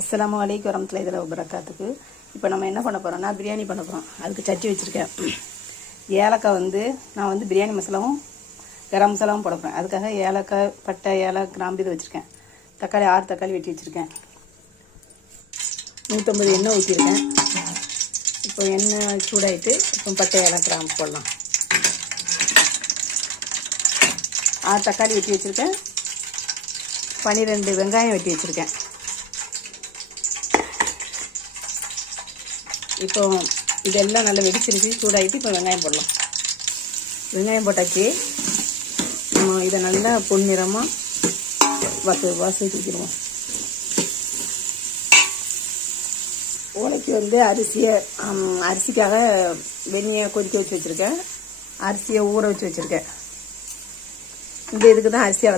அஸ்ஸலாமு அலைக்கும் வரஹ்மத்துல்லாஹி வபரகாத்துக்கு. இப்போ நம்ம என்ன பண்ண போகிறோம்னா பிரியாணி பண்ண போகிறோம். அதுக்கு சட்டி வச்சுருக்கேன். ஏலக்காய் நான் பிரியாணி மசாலாவும் கரம் மசாலாவும் போட போகிறேன். அதுக்காக ஏலக்காய், பட்டை, ஏலக்காய், கிராம்பு இது வச்சுருக்கேன். தக்காளி 6 தக்காளி வெட்டி வச்சுருக்கேன். 150 எண்ணெய் ஊற்றிருக்கேன். இப்போ எண்ணெய் சூடாயிட்டு இப்போ பட்டை, ஏலக்காய், கிராம்பு போடலாம். 6 தக்காளி வெட்டி வச்சுருக்கேன். 12 வெங்காயம் வெட்டி வச்சுருக்கேன். இப்போ இதெல்லாம் நல்லா வெடிச்சிருச்சு, சூடாகிட்டு இப்போ வெங்காயம் போடலாம். வெங்காயம் போட்டாச்சு. நம்ம இதை நல்லா பொன்னிறமாக வதக்கிடுவோம். உலைக்கு அரிசிக்காக வெந்நியை கொதிக்க வச்சு வச்சுருக்கேன். அரிசியை ஊற வச்சு வச்சுருக்கேன். இந்த இதுக்கு தான் அரிசியை